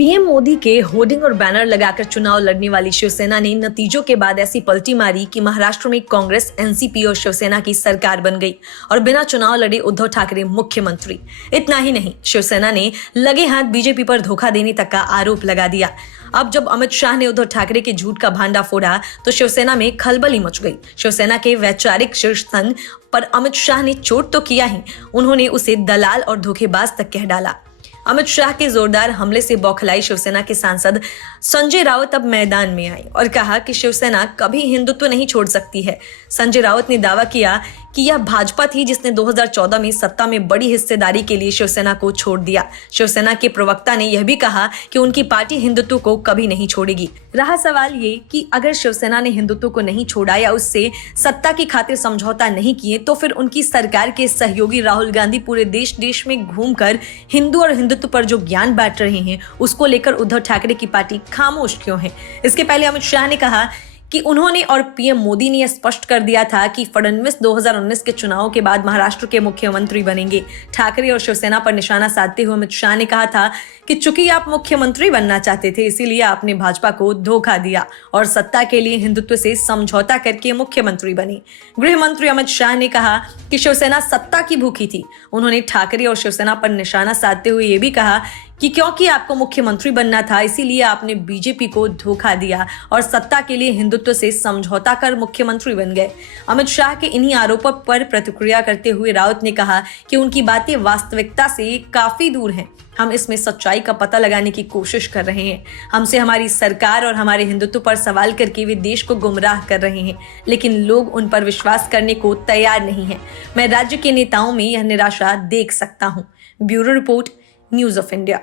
PM Modi के hoarding और banner लगाकर चुनाव लड़ने वाली शिवसेना ने नतीजों के बाद ऐसी पलटी मारी कि महाराष्ट्र में कांग्रेस, एनसीपी और शिवसेना की सरकार बन गई और बिना चुनाव लड़े उद्धव ठाकरे मुख्यमंत्री। इतना ही नहीं, शिवसेना ने लगे हाथ बीजेपी पर धोखा देने तक का आरोप लगा दिया। अब जब अमित शाह ने उद्धव ठाकरे के झूठ का भांडा फोड़ा तो शिवसेना में खलबली मच गई। शिवसेना के वैचारिक शीर्षस्थान पर अमित शाह ने चोट तो किया ही, उन्होंने उसे दलाल और धोखेबाज तक कह डाला। अमित शाह के जोरदार हमले से बौखलाई शिवसेना के सांसद संजय राउत अब मैदान में आए और कहा कि शिवसेना कभी हिंदुत्व नहीं छोड़ सकती है। संजय राउत ने दावा किया कि यह भाजपा थी जिसने 2014 में सत्ता में बड़ी हिस्सेदारी के लिए शिवसेना को छोड़ दिया। शिवसेना के प्रवक्ता ने यह भी कहा कि उनकी पार्टी हिंदुत्व को कभी नहीं छोड़ेगी। रहा सवाल ये कि अगर शिवसेना ने हिंदुत्व को नहीं छोड़ा या उससे सत्ता की खातिर समझौता नहीं किए तो फिर उनकी सरकार के सहयोगी राहुल गांधी पूरे देश में घूमकर हिंदू और हिंदुत्व पर जो ज्ञान बांट रहे हैं उसको लेकर उद्धव ठाकरे की पार्टी खामोश क्यों है। इसके पहले अमित शाह ने कहा कि उन्होंने और पीएम मोदी ने यह स्पष्ट कर दिया था कि फडणवीस 2019 के चुनाव के बाद महाराष्ट्र के मुख्यमंत्री बनेंगे। ठाकरे और शिवसेना पर निशाना साधते हुए अमित शाह ने कहा था कि चूंकि आप मुख्यमंत्री बनना चाहते थे इसीलिए आपने भाजपा को धोखा दिया और सत्ता के लिए हिंदुत्व से समझौता करके मुख्यमंत्री बने। गृह मंत्री अमित शाह ने कहा कि शिवसेना सत्ता की भूखी थी। उन्होंने ठाकरे और शिवसेना पर निशाना साधते हुए ये भी कहा कि क्योंकि आपको मुख्यमंत्री बनना था इसीलिए आपने बीजेपी को धोखा दिया और सत्ता के लिए हिंदुत्व से समझौता कर मुख्यमंत्री बन गए। अमित शाह के इन्हीं आरोपों पर प्रतिक्रिया करते हुए राउत ने कहा कि उनकी बातें वास्तविकता से काफी दूर हैं। हम इसमें सच्चाई का पता लगाने की कोशिश कर रहे हैं। हमसे हमारी सरकार और हमारे हिंदुत्व पर सवाल करके वे देश को गुमराह कर रहे हैं, लेकिन लोग उन पर विश्वास करने को तैयार नहीं हैं। मैं राज्य के नेताओं में यह निराशा देख सकता हूं। Bureau report, news of India.